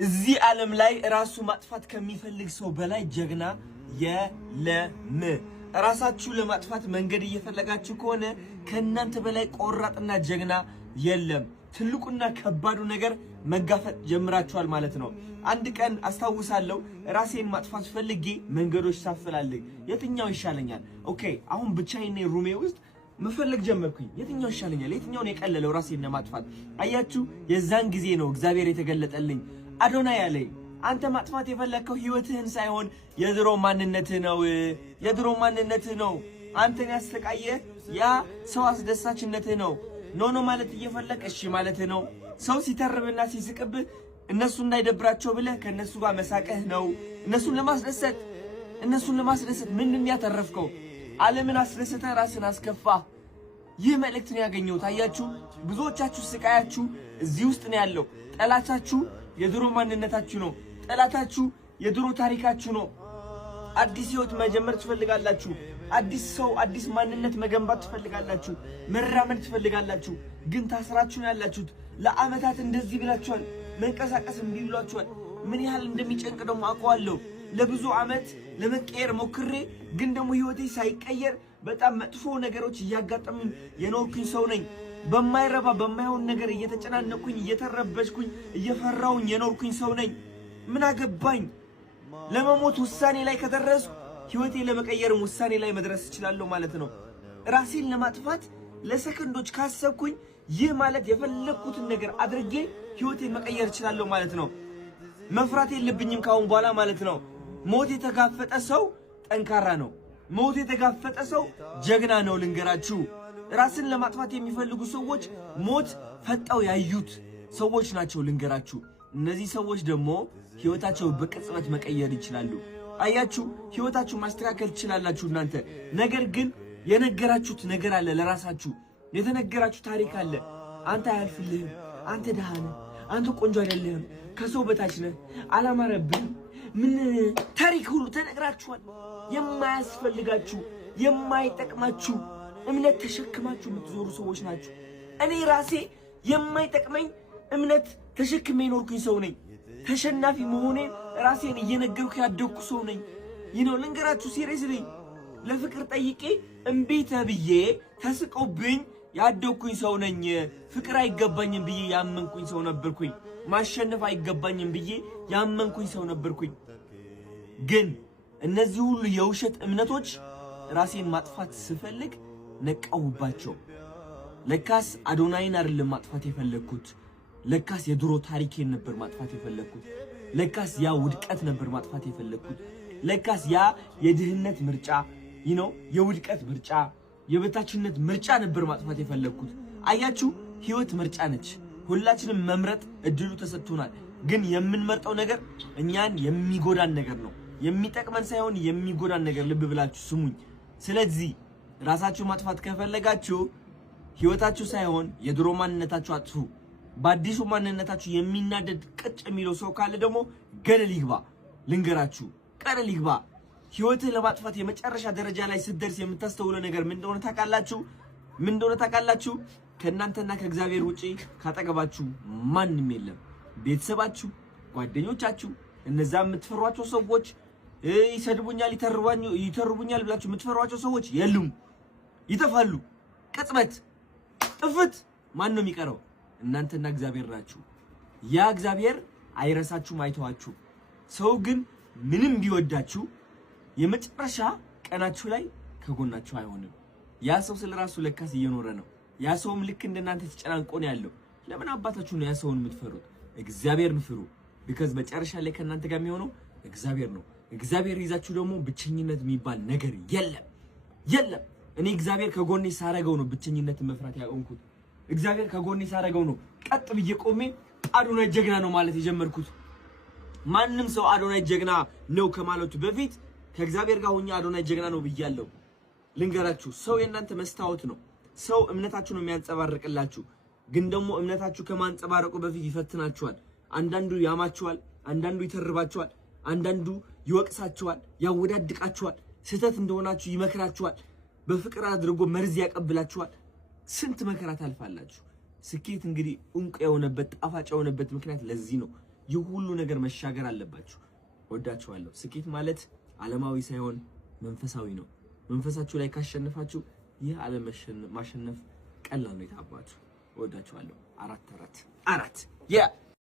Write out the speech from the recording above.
እዚህ ዓለም ላይ ራሱ ማጥፋት ከሚፈልግ ሰው በላይ ጀግና የለም። ራሳችሁ ለማጥፋት መንገድ እየፈለጋችሁ ከሆነ ከእናንተ በላይ ቆራጥና ጀግና የለም። ትልቁና ከባዱ ነገር መጋፈጥ ጀምራችኋል ማለት ነው። አንድ ቀን አስታውሳለሁ ራሴን ማጥፋት ፈልጌ መንገዶች ሳፈላልግ የትኛው ይሻለኛል? ኦኬ አሁን ብቻዬን ሩሜ ውስጥ መፈለግ ጀመርኩኝ። የትኛው ይሻለኛል? የትኛው ነው የቀለለው ራሴን ለማጥፋት? አያችሁ፣ የዛን ጊዜ ነው እግዚአብሔር የተገለጠልኝ። አዶናይ ያለኝ አንተ ማጥፋት የፈለከው ህይወትህን ሳይሆን የድሮ ማንነትህ ነው። የድሮ ማንነትህ ነው አንተን ያስተቃየ ያ ሰው አስደሳችነትህ ነው። ኖ ማለት እየፈለክ እሺ ማለትህ ነው። ሰው ሲተርብና ሲስቅብህ እነሱ እንዳይደብራቸው ብለህ ከነሱ ጋር መሳቀህ ነው። እነሱን ለማስደሰት ምንድን ያተረፍከው? ዓለምን አስደሰተህ ራስን አስከፋ። ይህ መልእክት ነው ያገኘሁት። አያችሁ፣ ብዙዎቻችሁ ስቃያችሁ እዚህ ውስጥ ነው ያለው። ጠላታችሁ የድሮ ማንነታችሁ ነው። ጠላታችሁ የድሮ ታሪካችሁ ነው። አዲስ ህይወት መጀመር ትፈልጋላችሁ። አዲስ ሰው፣ አዲስ ማንነት መገንባት ትፈልጋላችሁ። መራመድ ትፈልጋላችሁ። ግን ታስራችሁ ነው ያላችሁት። ለዓመታት እንደዚህ ብላችኋል። መንቀሳቀስ እምቢ ብሏችኋል። ምን ያህል እንደሚጨንቅ ደግሞ አውቀዋለሁ። ለብዙ ዓመት ለመቀየር ሞክሬ ግን ደግሞ ህይወቴ ሳይቀየር በጣም መጥፎ ነገሮች እያጋጠሙኝ የኖርኩኝ ሰው ነኝ። በማይረባ በማይሆን ነገር እየተጨናነኩኝ እየተረበሽኩኝ እየፈራውኝ የኖርኩኝ ሰው ነኝ። ምን አገባኝ? ለመሞት ውሳኔ ላይ ከደረስኩ ህይወቴ ለመቀየርም ውሳኔ ላይ መድረስ እችላለሁ ማለት ነው። ራሴን ለማጥፋት ለሰከንዶች ካሰብኩኝ ይህ ማለት የፈለኩትን ነገር አድርጌ ህይወቴን መቀየር እችላለሁ ማለት ነው። መፍራት የለብኝም ካሁን በኋላ ማለት ነው። ሞት የተጋፈጠ ሰው ጠንካራ ነው። ሞት የተጋፈጠ ሰው ጀግና ነው። ልንገራችሁ፣ ራስን ለማጥፋት የሚፈልጉ ሰዎች ሞት ፈጣው ያዩት ሰዎች ናቸው። ልንገራችሁ፣ እነዚህ ሰዎች ደግሞ ህይወታቸው በቅጽበት መቀየር ይችላሉ። አያችሁ፣ ህይወታችሁ ማስተካከል ትችላላችሁ እናንተ። ነገር ግን የነገራችሁት ነገር አለ፣ ለራሳችሁ የተነገራችሁ ታሪክ አለ። አንተ አያልፍልህም፣ አንተ ደሃ ነህ፣ አንተ ቆንጆ አይደለህም፣ ከሰው በታች ነህ፣ አላማረብህም፣ ምን ታሪክ ሁሉ ተነግራችኋል። የማያስፈልጋችሁ የማይጠቅማችሁ እምነት ተሸክማችሁ የምትዞሩ ሰዎች ናችሁ። እኔ ራሴ የማይጠቅመኝ እምነት ተሸክሜ የኖርኩኝ ሰው ነኝ። ተሸናፊ መሆኔን ራሴን እየነገርኩ ያደግኩ ሰው ነኝ። ይነው ልንገራችሁ፣ ሲሪየስሊ ለፍቅር ጠይቄ እምቢ ተብዬ ተስቀውብኝ ያደግኩኝ ሰው ነኝ። ፍቅር አይገባኝም ብዬ ያመንኩኝ ሰው ነበርኩኝ። ማሸነፍ አይገባኝም ብዬ ያመንኩኝ ሰው ነበርኩኝ። ግን እነዚህ ሁሉ የውሸት እምነቶች ራሴን ማጥፋት ስፈልግ ነቃውባቸው። ለካስ አዶናይን አይደለም ማጥፋት የፈለኩት። ለካስ የድሮ ታሪኬን ነበር ማጥፋት የፈለኩት። ለካስ ያ ውድቀት ነበር ማጥፋት የፈለኩት። ለካስ ያ የድህነት ምርጫ የውድቀት ምርጫ፣ የበታችነት ምርጫ ነበር ማጥፋት የፈለኩት። አያችሁ፣ ህይወት ምርጫ ነች። ሁላችንም መምረጥ እድሉ ተሰጥቶናል። ግን የምንመርጠው ነገር እኛን የሚጎዳን ነገር ነው። የሚጠቅመን ሳይሆን የሚጎዳን ነገር። ልብ ብላችሁ ስሙኝ። ስለዚህ ራሳችሁ ማጥፋት ከፈለጋችሁ ህይወታችሁ ሳይሆን የድሮ ማንነታችሁ አጥፉ። በአዲሱ ማንነታችሁ የሚናደድ ቅጭ የሚለው ሰው ካለ ደግሞ ገደል ይግባ። ልንገራችሁ፣ ገደል ይግባ። ህይወትህ ለማጥፋት የመጨረሻ ደረጃ ላይ ስትደርስ የምታስተውለው ነገር ምን እንደሆነ ታውቃላችሁ? ከእናንተና ከእግዚአብሔር ውጪ ካጠገባችሁ ማንም የለም። ቤተሰባችሁ፣ ጓደኞቻችሁ፣ እነዛ የምትፈሯቸው ሰዎች፣ ይሰድቡኛል ይተርቡኛል ብላችሁ የምትፈሯቸው ሰዎች የሉም፣ ይጠፋሉ። ቅጽበት ጥፍት። ማን ነው የሚቀረው? እናንተና እግዚአብሔር ናችሁ። ያ እግዚአብሔር አይረሳችሁም፣ አይተዋችሁም። ሰው ግን ምንም ቢወዳችሁ የመጨረሻ ቀናችሁ ላይ ከጎናችሁ አይሆንም። ያ ሰው ስለራሱ ለካስ እየኖረ ነው። ያ ሰውም ልክ እንደናንተ ተጨናንቆ ነው ያለው። ለምን አባታችሁ ነው ያ ሰውን የምትፈሩት? እግዚአብሔርን ፍሩ። ቢካዝ መጨረሻ ላይ ከናንተ ጋር የሚሆነው እግዚአብሔር ነው። እግዚአብሔር ይዛችሁ ደግሞ ብቸኝነት የሚባል ነገር የለም። እኔ እግዚአብሔር ከጎኔ ሳረገው ነው ብቸኝነትን መፍራት ያቆምኩት። እግዚአብሔር ከጎኔ ሳረገው ነው ቀጥ ብዬ ቆሜ አዶናይ ጀግና ነው ማለት የጀመርኩት። ማንም ሰው አዶናይ ጀግና ነው ከማለቱ በፊት ከእግዚአብሔር ጋር ሆኜ አዶናይ ጀግና ነው ብያለሁ። ልንገራችሁ፣ ሰው የእናንተ መስታወት ነው። ሰው እምነታችሁ ነው የሚያንጸባርቅላችሁ። ግን ደግሞ እምነታችሁ ከማንጸባረቁ በፊት ይፈትናችኋል። አንዳንዱ ያማችኋል፣ አንዳንዱ ይተርባችኋል፣ አንዳንዱ ይወቅሳችኋል፣ ያወዳድቃችኋል፣ ስህተት እንደሆናችሁ ይመክራችኋል፣ በፍቅር አድርጎ መርዝ ያቀብላችኋል። ስንት መከራ ታልፋላችሁ። ስኬት እንግዲህ እንቁ የሆነበት ጣፋጭ የሆነበት ምክንያት ለዚህ ነው። የሁሉ ነገር መሻገር አለባችሁ። ወዳችኋለሁ። ስኬት ማለት ዓለማዊ ሳይሆን መንፈሳዊ ነው። መንፈሳችሁ ላይ ካሸነፋችሁ ይህ ዓለም ማሸነፍ ቀላል ነው። የታባችሁ ወዳችኋለሁ። 4 ያ